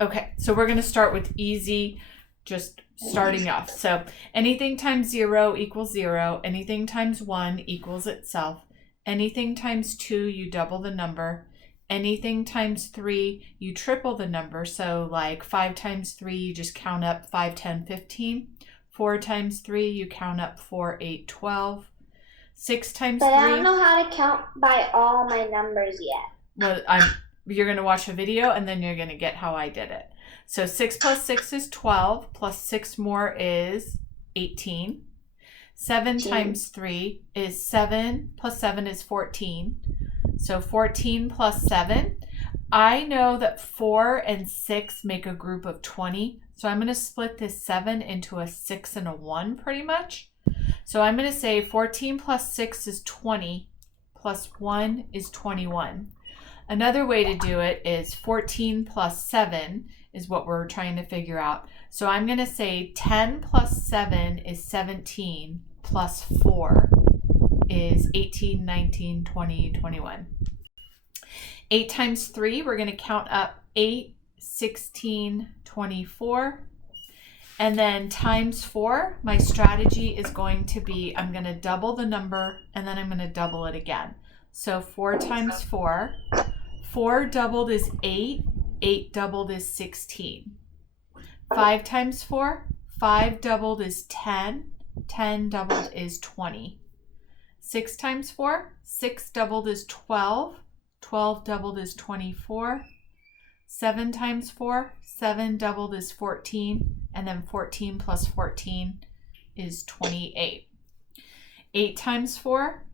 Okay, so we're going to start with easy, just starting off. So anything times 0 equals 0. Anything times 1 equals itself. Anything times 2, you double the number. Anything times 3, you triple the number. So like 5 times 3, you just count up 5, 10, 15. 4 times 3, you count up 4, 8, 12. 6 times 3. But I don't know how to count by all my numbers yet. Well, you're going to watch a video and then you're going to get how I did it. So 6 plus 6 is 12, plus 6 more is 18. 7 times 3 is 7, plus 7 is 14. So 14 plus 7. I know that 4 and 6 make a group of 20. So I'm going to split this 7 into a 6 and a 1 pretty much. So I'm going to say 14 plus 6 is 20, plus 1 is 21. Another way to do it is 14 plus 7 is what we're trying to figure out. So I'm going to say 10 plus 7 is 17, plus 4 is 18, 19, 20, 21. 8 times 3, we're going to count up 8, 16, 24. And then times 4, my strategy is going to be I'm going to double the number and then I'm going to double it again. So 4 times 4. 4 doubled is 8. 8 doubled is 16. 5 times 4. 5 doubled is 10. 10 doubled is 20. 6 times 4. 6 doubled is 12. 12 doubled is 24. 7 times 4. 7 doubled is 14. And then 14 plus 14 is 28. 8 times 4.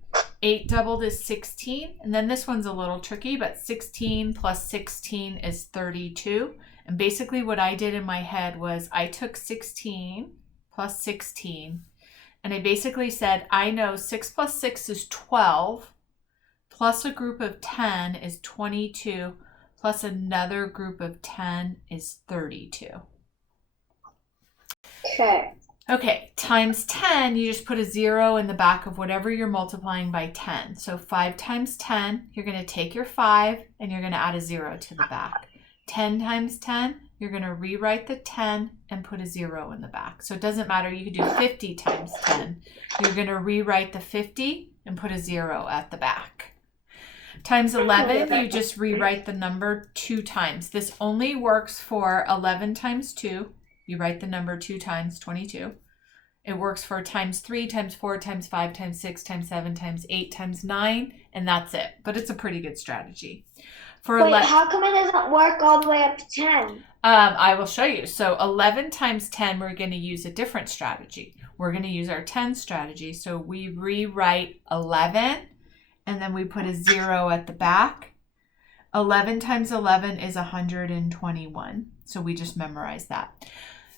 8 doubled is 16. And then this one's a little tricky, but 16 plus 16 is 32. And basically what I did in my head was I took 16 plus 16. And I basically said, I know 6 plus 6 is 12. Plus a group of 10 is 22. Plus another group of 10 is 32. Okay, times 10, you just put a 0 in the back of whatever you're multiplying by 10. So 5 times 10, you're going to take your 5 and you're going to add a 0 to the back. 10 times 10, you're going to rewrite the 10 and put a 0 in the back. So it doesn't matter, you could do 50 times 10. You're going to rewrite the 50 and put a 0 at the back. Times 11, you just rewrite the number 2 times. This only works for 11 times 2. You write the number 2 times, 22. It works for times 3, times 4, times 5, times 6, times 7, times 8, times 9, and that's it. But it's a pretty good strategy. Wait, how come it doesn't work all the way up to 10? I will show you. So 11 times 10, we're going to use a different strategy. We're going to use our 10 strategy. So we rewrite 11, and then we put a 0 at the back. 11 times 11 is 121. So we just memorize that.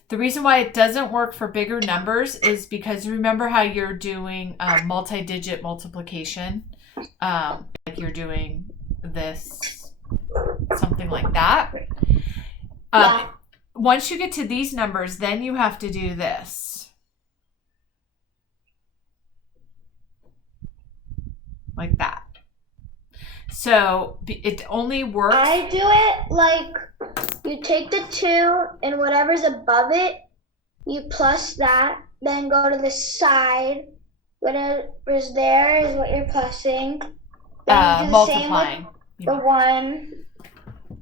The reason why it doesn't work for bigger numbers is because remember how you're doing multi-digit multiplication? Like you're doing this, something like that. Yeah. Once you get to these numbers, then you have to do this. Like that. So it only works. I do it like you take the 2 and whatever's above it, you plus that, then go to the side. Whatever's there is what you're plussing. Then you do the Multiplying. Same with the 1.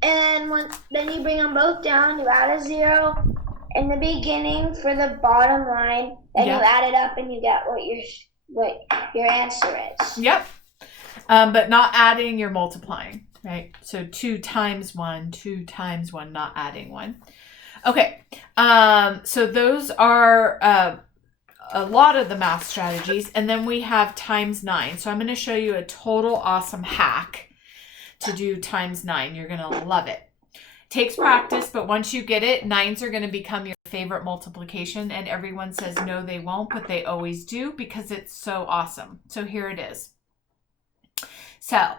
And then you bring them both down, you add a 0 in the beginning for the bottom line, then you add it up and you get what your answer is. Yep. But not adding, you're multiplying, right? So 2 times 1, 2 times 1, not adding 1. Okay, so those are a lot of the math strategies. And then we have times 9. So I'm going to show you a total awesome hack to do times 9. You're going to love it. Takes practice, but once you get it, 9s are going to become your favorite multiplication. And everyone says no, they won't, but they always do because it's so awesome. So here it is. So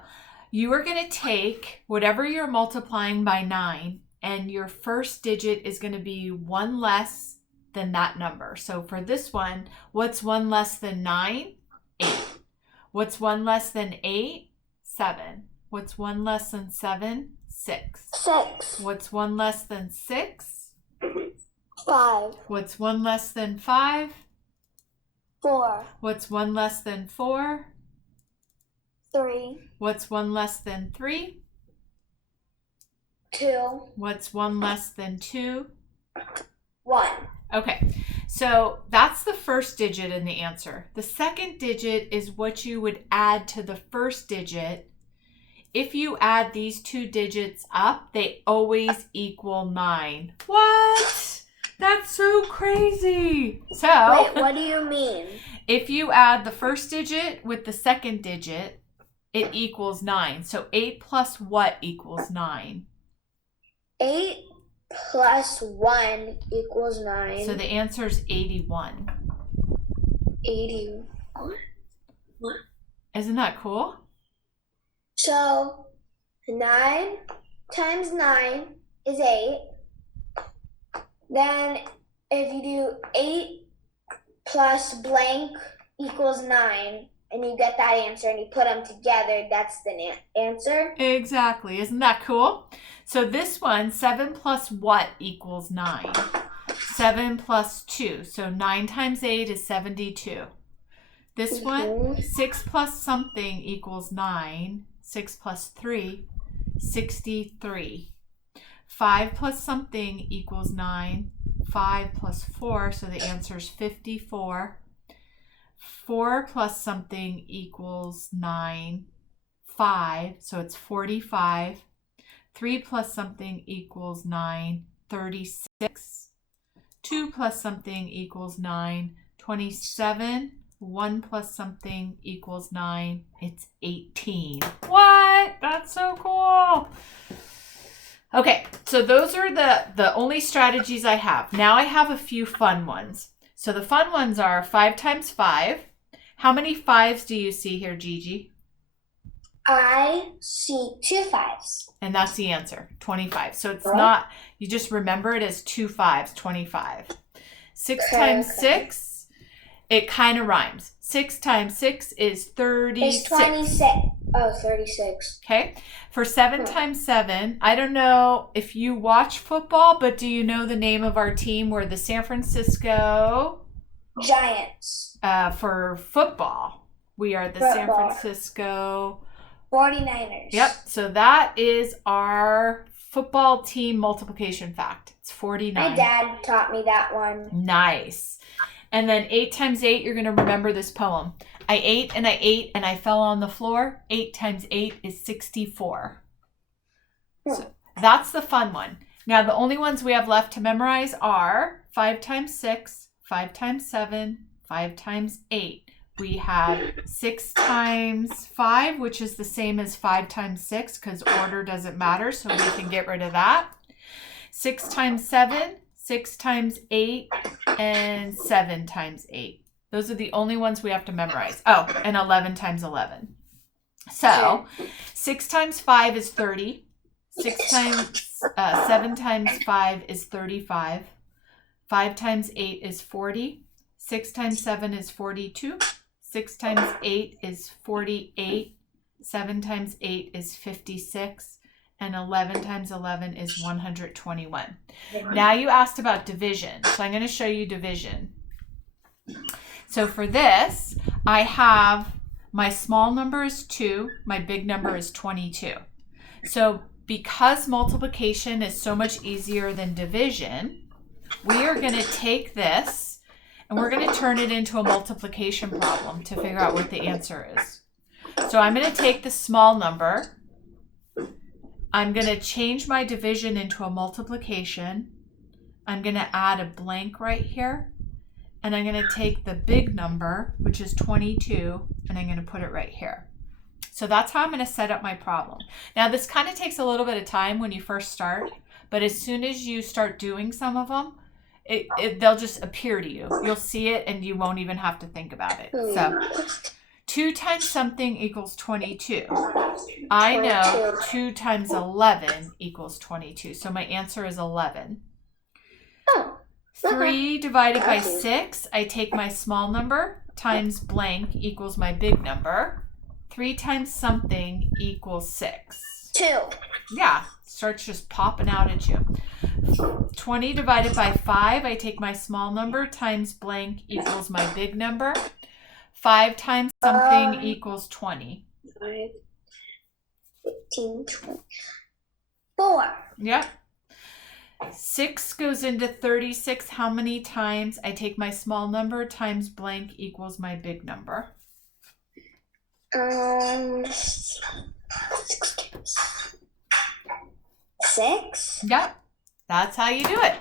you are going to take whatever you're multiplying by 9, and your first digit is going to be 1 less than that number. So for this one, what's 1 less than 9? 8. What's 1 less than 8? 7. What's 1 less than 7? 6. 6. What's 1 less than 6? 5. What's 1 less than 5? 4. What's 1 less than 4? 3. What's 1 less than 3? 2. What's 1 less than 2? 1. Okay, so that's the first digit in the answer. The second digit is what you would add to the first digit. If you add these two digits up, they always equal 9. What? That's so crazy. So, Wait, what do you mean? if you add the first digit with the second digit, it equals 9. So 8 plus what equals 9? 8 plus 1 equals 9. So the answer is 81. 81. What? Isn't that cool? So 9 times 9 is 8. Then if you do 8 plus blank equals 9, and you get that answer and you put them together, that's the answer. Exactly. Isn't that cool? So this one, 7 plus what equals 9? 7 plus 2. So 9 times 8 is 72. This one, 6 plus something equals 9. 6 plus 3, 63. 5 plus something equals 9. 5 plus 4, so the answer is 54. 4 plus something equals 9. 5, so it's 45. 3 plus something equals 9. 36. 2 plus something equals 9. 27. 1 plus something equals 9. It's 18. What? That's so cool. Okay, so those are the only strategies I have. Now I have a few fun ones. So the fun ones are 5 times 5. How many 5s do you see here, Gigi? I see 2 5s. And that's the answer, 25. So it's not, you just remember it as 2 5s, 25. 6 times 6, it kind of rhymes. 6 times 6 is 36. It's 26. Oh, 36. Okay. For 7 times 7, I don't know if you watch football, but do you know the name of our team? We're the San Francisco Giants. For football, we are the San Francisco 49ers. Yep. So that is our football team multiplication fact. It's 49. My dad taught me that one. Nice. And then 8 times 8, you're going to remember this poem. I ate and I fell on the floor. 8 times 8 is 64. So that's the fun one. Now, the only ones we have left to memorize are 5 times 6, 5 times 7, 5 times 8. We have 6 times 5, which is the same as 5 times 6 because order doesn't matter, so we can get rid of that. 6 times 7, 6 times 8, and 7 times 8. Those are the only ones we have to memorize. Oh, and 11 times 11. So 6 times 5 is 30. 7 times 5 is 35. 5 times 8 is 40. 6 times 7 is 42. 6 times 8 is 48. 7 times 8 is 56. And 11 times 11 is 121. Now you asked about division. So I'm going to show you division. So for this, I have my small number is 2. My big number is 22. So because multiplication is so much easier than division, we are going to take this and we're going to turn it into a multiplication problem to figure out what the answer is. So I'm going to take the small number. I'm going to change my division into a multiplication. I'm going to add a blank right here. And I'm going to take the big number, which is 22, and I'm going to put it right here. So that's how I'm going to set up my problem. Now, this kind of takes a little bit of time when you first start, but as soon as you start doing some of them, they'll just appear to you. You'll see it, and you won't even have to think about it. So 2 times something equals 22. I know 2 times 11 equals 22. So my answer is 11. 3 divided by 6, I take my small number times blank equals my big number. 3 times something equals 6. 2. Yeah, starts just popping out at you. 20 divided by 5, I take my small number times blank equals my big number. 5 times something equals 20. 5, 15, 20. 4. Yep. 6 goes into 36 how many times? I take my small number times blank equals my big number. 6. Yep. That's how you do it.